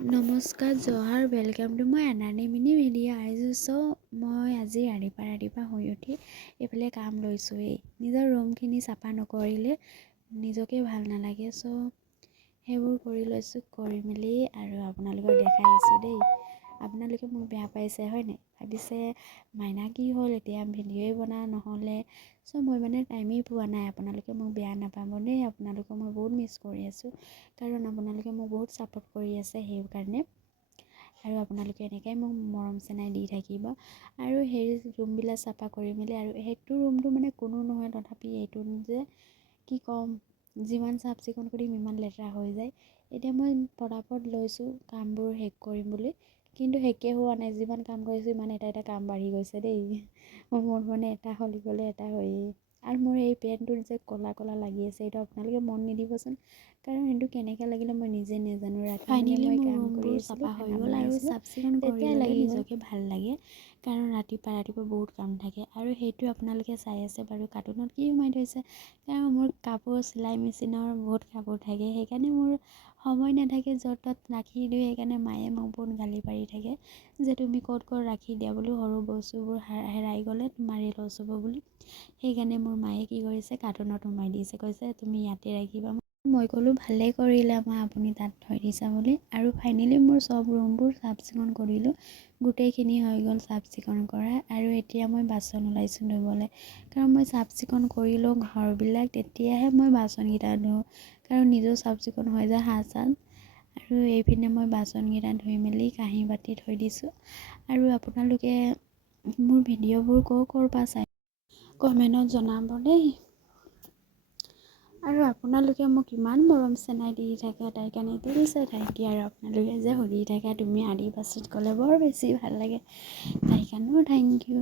নমস্কাৰ জহাৰ welcome to মই এনানি mini video' আহিছোঁ। মই আজি ৰাতিপুৱা শুই উঠি এইফালে কাম লৈছোঁৱেই। নিজৰ ৰুমখিনি চাফা নকৰিলে নিজকে ভাল নালাগে। সেইবোৰ কৰি লৈছোঁ, কৰি মেলি আৰু আপোনালোকক দেখাই আছোঁ দেই। আপোনালোকে মোক বেয়া পাইছে হয় নাই, ভাবিছে মাইনা কি হ'ল এতিয়া ভিডিঅ'ই বনা নহ'লে। মই মানে টাইমেই পোৱা নাই। আপোনালোকে মোক বেয়া নাপাব দেই। আপোনালোকক মই বহুত মিছ কৰি আছোঁ, কাৰণ আপোনালোকে মোক বহুত ছাপোৰ্ট কৰি আছে সেইকাৰণে। আৰু আপোনালোকে এনেকৈ মোক মৰম চেনেহ দি থাকিব। আৰু ৰুমবিলাক চাফা কৰি মেলি, আৰু সেইটো ৰুমটো মানে কোনো নহয়, তথাপি এইটো যে কি ক'ম, যিমান চাফ চিকুণ কৰিম ইমান লেতেৰা হৈ যায়। এতিয়া মই পটাপট লৈছোঁ কামবোৰ শেষ কৰিম বুলি, কিন্তু শেষে হোৱা নাই। যিমান কাম কৰিছোঁ ইমান এটা কাম বাঢ়ি গৈছে দেই। মোৰ মানে এটা সলি গ'লে এটা হয়েই। আৰু মোৰ এই পেণ্টটোত যে ক'লা ক'লা লাগি আছে, এইটো আপোনালোকে মন নিদিবচোন, কাৰণ সেইটো কেনেকৈ লাগিলে মই নিজে নাজানো। ফাইনেলি মই কাম কৰি চাফা হৈ গ'ল আৰু চাফ চিকুণ কৰি ল'লে নিজকে ভাল লাগে, কাৰণ ৰাতিপুৱা বহুত কাম থাকে। আৰু সেইটো আপোনালোকে চাই আছে বাৰু কাৰ্টুনত কি সোমাই থৈছে, কাৰণ মোৰ কাপোৰ চিলাই মেচিনৰ বহুত কাপোৰ থাকে, সেইকাৰণে মোৰ সময় নাথাকে য'ত ত'ত ৰাখি দিওঁ। সেইকাৰণে মায়ে মোক বহুত গালি পাৰি থাকে যে তুমি ক'ত ৰাখি দিয়া বোলো, সৰু বস্তুবোৰ হেৰাই গ'লে মাৰি লছ হ'ব বুলি। সেইকাৰণে মোৰ মায়ে কি কৰিছে, কাৰ্টুনত সোমাই দিছে, কৈছে তুমি ইয়াতে ৰাখিবা। মই ক'লোঁ ভালে কৰিলা মা, আপুনি তাত থৈ দিছা বুলি। আৰু ফাইনেলি মোৰ চব ৰুমবোৰ চাফ চিকুণ কৰিলোঁ, গোটেইখিনি হৈ গ'ল চাফ চিকুণ কৰা। আৰু এতিয়া মই বাচন ওলাইছোঁ ধুবলৈ, কাৰণ মই চাফ চিকুণ কৰি লওঁ ঘৰবিলাক, তেতিয়াহে মই বাচনকেইটা ধুওঁ, কাৰণ নিজেও চাফ চিকুণ হৈ যায় হাত চাত। আৰু এইপিনে মই বাচনকেইটা ধুই মেলি কাঁহী বাতি থৈ দিছোঁ। আৰু আপোনালোকে মোৰ ভিডিঅ'বোৰ ক'ৰ পৰা চাই কমেণ্টত জনাব দেই। আৰু আপোনালোকে মোক ইমান মৰম চেনেহ দি থাকে, তাই কাৰণে দিছে থাকি। আৰু আপোনালোকে যে সুধি থাকে তুমি আদিবাসীত গ'লে বৰ বেছি ভাল লাগে, তাই কাৰণেও থেংক ইউ।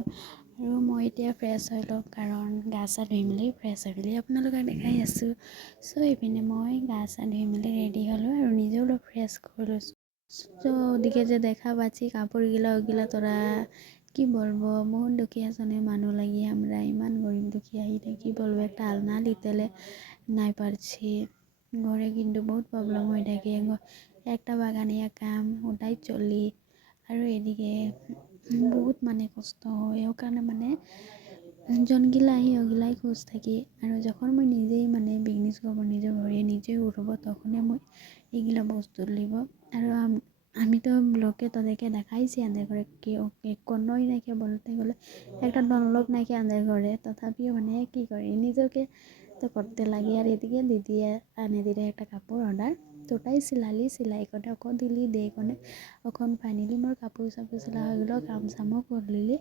আৰু মই এতিয়া ফ্ৰেছ হৈ লওঁ, কাৰণ গা চা ধুই মেলি ফ্ৰেছ হৈ মেলি আপোনালোকক দেখাই আছোঁ। এইপিনে মই গা চা ধুই মেলি ৰেডি হ'লোঁ আৰু নিজেও অলপ ফ্রেশ করে লৈছোঁ। ওদিকে যে দেখা পাচ্ছি কাপড়গুলো ওগুলো তোরা কি বলবো, বহুত দুখিয়া শ্রেণীর মানুষ লাগি আমরা, ইমান গরিব দুঃখী এটা কি বলবো, একটা আলনা দিতেলে নাই পারছি ঘরে, কিন্তু বহুত প্রবলেম হয়ে থাকে। একটা বাগানিয়া কাম ওটাই চলি, আৰু এদিকে বহুত মানে কষ্ট হয়। সেইকাৰণে মানে জনগিলা আহি ওগিলাই খোঁজ থাকি, আৰু যখন মই নিজেই মানে বিজনেস কৰবো, নিজেৰ ঘৰে নিজে উঠবো, তখনই মই এগুলো বস্তু লিব। আৰু আমি তো লোকে তোদেরকে দেখাইছি আমাদের ঘরে কোনোই নাকি বলতে গেলে একটা দনলোক নাকি আমাদের ঘরে, তথাপিও মানে কি করি নিজকে তো করতে লাগে। আর এদিকে দিদিয়ে আনে দিলে একটা কাপড় অর্ডার, তোটাই চিলালি, চিলাই করে অকণ দিলি দেই কোনে অকণ ফাইনেলি মোর কাপড় চাপড় চিলা হয়ে গেলো, কাম চামও করলিলি।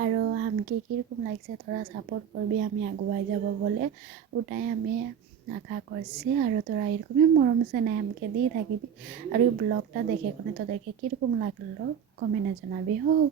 আর আমাকে কীরকম লাগছে তোরা সাপোর্ট করবি, আমি আগুয়াই যাব বলে ওটাই আমি আশা করছি। আর তোরা এরকমই মরম চেনেহ আমাকে দিয়ে থাকিবি। আর ব্লগটা দেখে কোনে তোদেরকে কীরকম লাগলো কমেন্টে জানাবি। হোক।